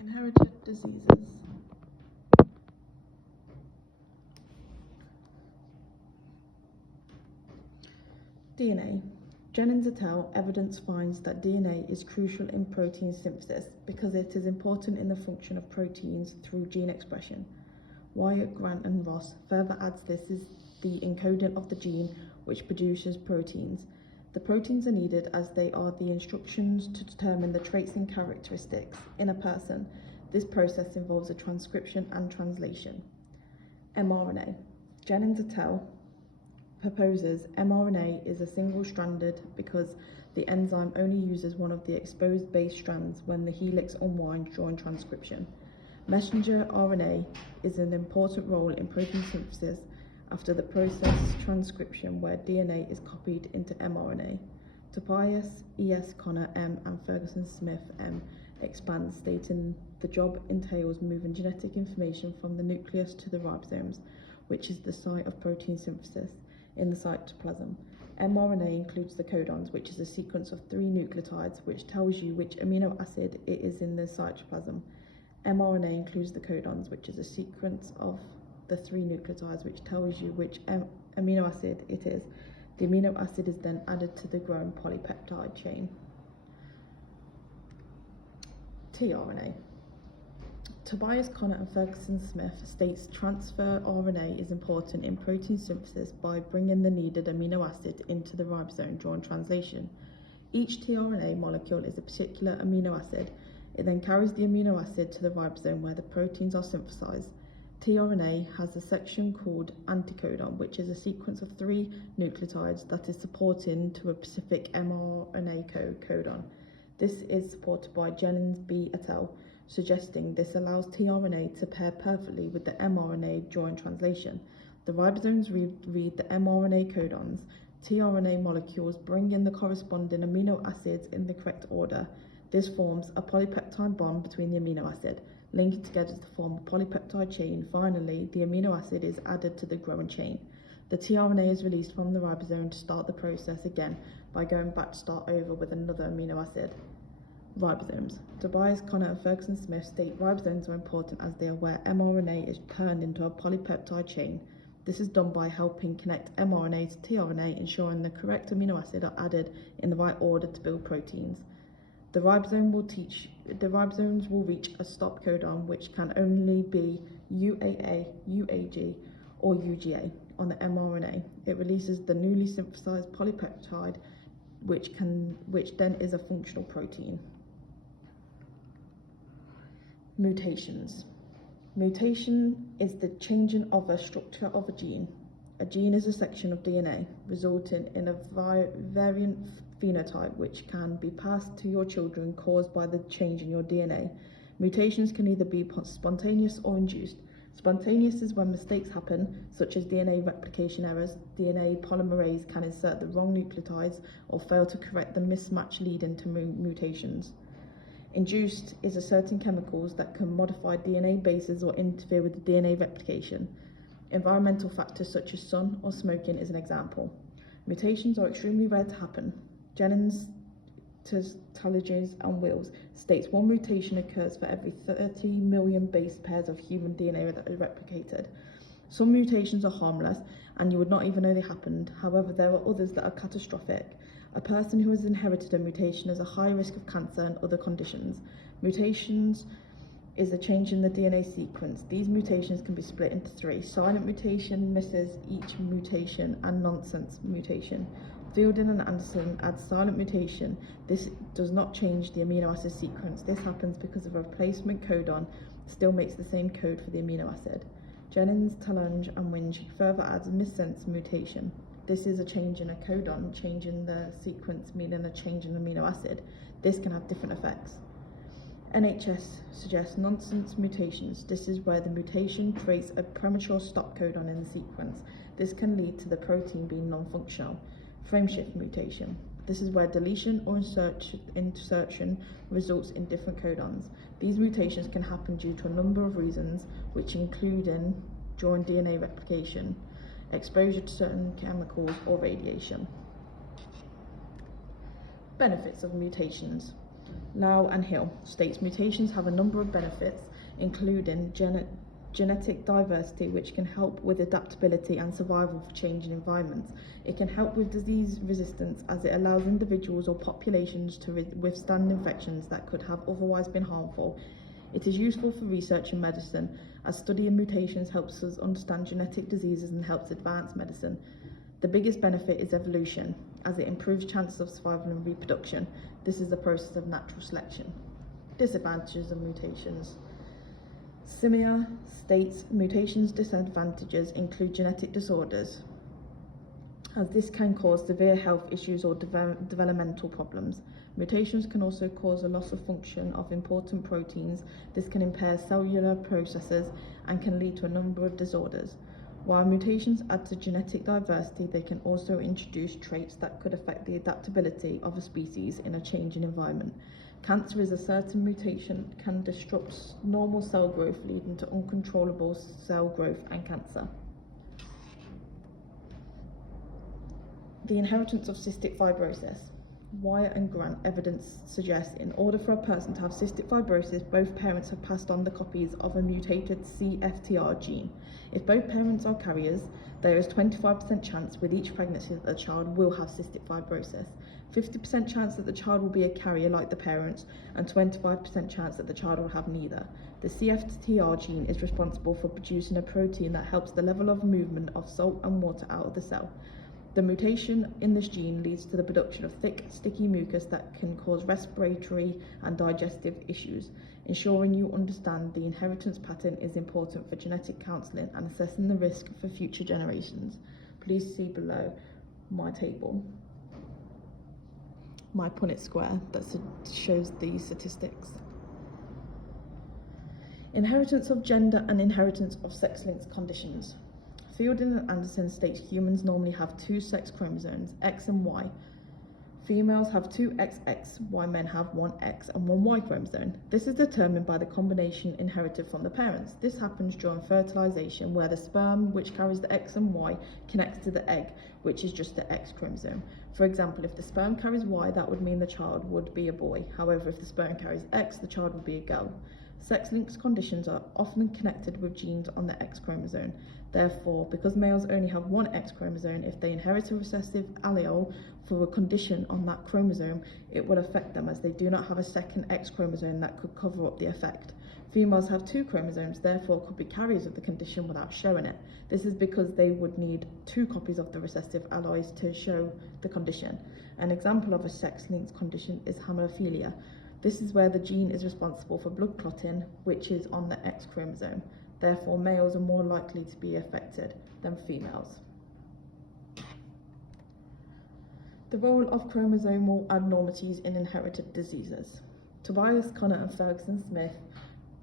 Inherited diseases. DNA. Jennings et al. Evidence finds that DNA is crucial in protein synthesis because it is important in the function of proteins through gene expression. Wyatt, Grant and Ross further adds this is the encoding of the gene which produces proteins. The proteins are needed as they are the instructions to determine the traits and characteristics in a person. This process involves a transcription and translation. mRNA. Jennings et al. Proposes mRNA is a single-stranded because the enzyme only uses one of the exposed base strands when the helix unwinds during transcription. Messenger RNA is an important role in protein synthesis after the process transcription where DNA is copied into mRNA. Tobias, E.S. Connor, M. and Ferguson Smith, M. expand, stating the job entails moving genetic information from the nucleus to the ribosomes, which is the site of protein synthesis, in the cytoplasm. mRNA includes the codons, which is a sequence of 3 nucleotides, which tells you which amino acid it is in the cytoplasm. mRNA includes the codons, which is a sequence of the 3 nucleotides, which tells you which amino acid it is. The amino acid is then added to the grown polypeptide chain. tRNA. Tobias, Connor and Ferguson Smith states transfer RNA is important in protein synthesis by bringing the needed amino acid into the ribosome during translation. Each tRNA molecule is a particular amino acid. It then carries the amino acid to the ribosome where the proteins are synthesized. tRNA has a section called anticodon, which is a sequence of 3 nucleotides that is supporting to a specific mRNA codon. This is supported by Jennings B. et al., suggesting this allows tRNA to pair perfectly with the mRNA during translation. The ribosomes read the mRNA codons. tRNA molecules bring in the corresponding amino acids in the correct order. This forms a polypeptide bond between the amino acid, linking together to form a polypeptide chain. Finally, the amino acid is added to the growing chain. The tRNA is released from the ribosome to start the process again by going back to start over with another amino acid. Ribosomes. Tobias, Connor and Ferguson Smith state ribosomes are important as they are where mRNA is turned into a polypeptide chain. This is done by helping connect mRNA to tRNA, ensuring the correct amino acid are added in the right order to build proteins. The ribosomes will reach a stop codon, which can only be UAA, UAG, or UGA on the mRNA. It releases the newly synthesized polypeptide, which then is a functional protein. Mutations. Mutation is the changing of a structure of a gene. A gene is a section of DNA, resulting in a variant phenotype which can be passed to your children caused by the change in your DNA. Mutations can either be spontaneous or induced. Spontaneous is when mistakes happen, such as DNA replication errors. DNA polymerase can insert the wrong nucleotides or fail to correct the mismatch, leading to mutations. Induced is a certain chemicals that can modify DNA bases or interfere with the DNA replication. Environmental factors such as sun or smoking is an example. Mutations are extremely rare to happen. Jennings, Talladges and Wills states 1 mutation occurs for every 30 million base pairs of human DNA that are replicated. Some mutations are harmless and you would not even know they happened. However, there are others that are catastrophic. A person who has inherited a mutation has a high risk of cancer and other conditions. Mutations is a change in the DNA sequence. These mutations can be split into 3. Silent mutation misses each mutation and nonsense mutation. Fielding and Anderson adds silent mutation. This does not change the amino acid sequence. This happens because a replacement codon still makes the same code for the amino acid. Jennings, Tallange and Winch further adds missense mutation. This is a change in a codon, change in the sequence, meaning a change in amino acid. This can have different effects. NHS suggests nonsense mutations. This is where the mutation creates a premature stop codon in the sequence. This can lead to the protein being non-functional. Frameshift mutation. This is where deletion or insertion results in different codons. These mutations can happen due to a number of reasons, which include during DNA replication, exposure to certain chemicals or radiation. Benefits of mutations. Lau and Hill states mutations have a number of benefits, including genetic diversity, which can help with adaptability and survival for changing environments. It can help with disease resistance as it allows individuals or populations to withstand infections that could have otherwise been harmful. It is useful for research in medicine, as studying mutations helps us understand genetic diseases and helps advance medicine. The biggest benefit is evolution, as it improves chances of survival and reproduction. This is the process of natural selection. Disadvantages of mutations. Simia states mutations' disadvantages include genetic disorders, as this can cause severe health issues or developmental problems. Mutations can also cause a loss of function of important proteins. This can impair cellular processes and can lead to a number of disorders. While mutations add to genetic diversity, they can also introduce traits that could affect the adaptability of a species in a changing environment. Cancer is a certain mutation can disrupt normal cell growth, leading to uncontrollable cell growth and cancer. The inheritance of cystic fibrosis. Wyatt and Grant evidence suggests in order for a person to have cystic fibrosis, both parents have passed on the copies of a mutated CFTR gene. If both parents are carriers, there is 25% chance with each pregnancy that the child will have cystic fibrosis, 50% chance that the child will be a carrier like the parents, and 25% chance that the child will have neither. The CFTR gene is responsible for producing a protein that helps the level of movement of salt and water out of the cell. The mutation in this gene leads to the production of thick, sticky mucus that can cause respiratory and digestive issues. Ensuring you understand the inheritance pattern is important for genetic counselling and assessing the risk for future generations. Please see below my table, my Punnett square that shows the statistics. Inheritance of gender and inheritance of sex-linked conditions. Fielding and Anderson states humans normally have two sex chromosomes, X and Y. Females have two XX, while men have one X and one Y chromosome. This is determined by the combination inherited from the parents. This happens during fertilization, where the sperm, which carries the X and Y, connects to the egg, which is just the X chromosome. For example, if the sperm carries Y, that would mean the child would be a boy. However, if the sperm carries X, the child would be a girl. Sex-linked conditions are often connected with genes on the X chromosome. Therefore, because males only have one X chromosome, if they inherit a recessive allele for a condition on that chromosome, it will affect them, as they do not have a second X chromosome that could cover up the effect. Females have two chromosomes, therefore could be carriers of the condition without showing it. This is because they would need two copies of the recessive alleles to show the condition. An example of a sex-linked condition is hemophilia. This is where the gene is responsible for blood clotting, which is on the X chromosome. Therefore, males are more likely to be affected than females. The role of chromosomal abnormalities in inherited diseases. Tobias, Connor and Ferguson Smith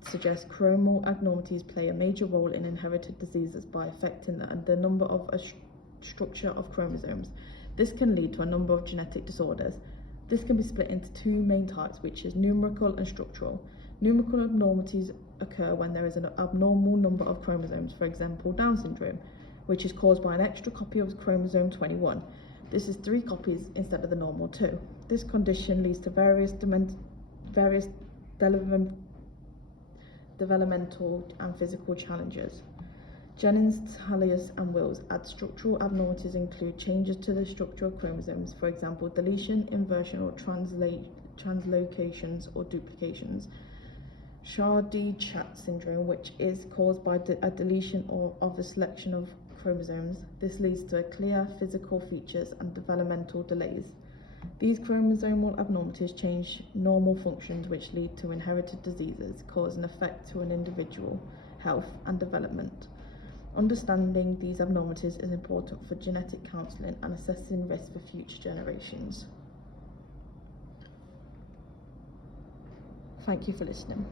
suggest chromosomal abnormalities play a major role in inherited diseases by affecting the number of structure of chromosomes. This can lead to a number of genetic disorders. This can be split into two main types, which is numerical and structural. Numerical abnormalities occur when there is an abnormal number of chromosomes, for example, Down syndrome, which is caused by an extra copy of chromosome 21. This is 3 copies instead of the normal 2. This condition leads to various developmental and physical challenges. Jennings, Tallius and Wills add structural abnormalities include changes to the structure of chromosomes, for example, deletion, inversion or translocations or duplications. Chiari-Chatt syndrome, which is caused by a deletion of a selection of chromosomes. This leads to clear physical features and developmental delays. These chromosomal abnormalities change normal functions, which lead to inherited diseases, cause an effect to an individual health and development. Understanding these abnormalities is important for genetic counselling and assessing risk for future generations. Thank you for listening.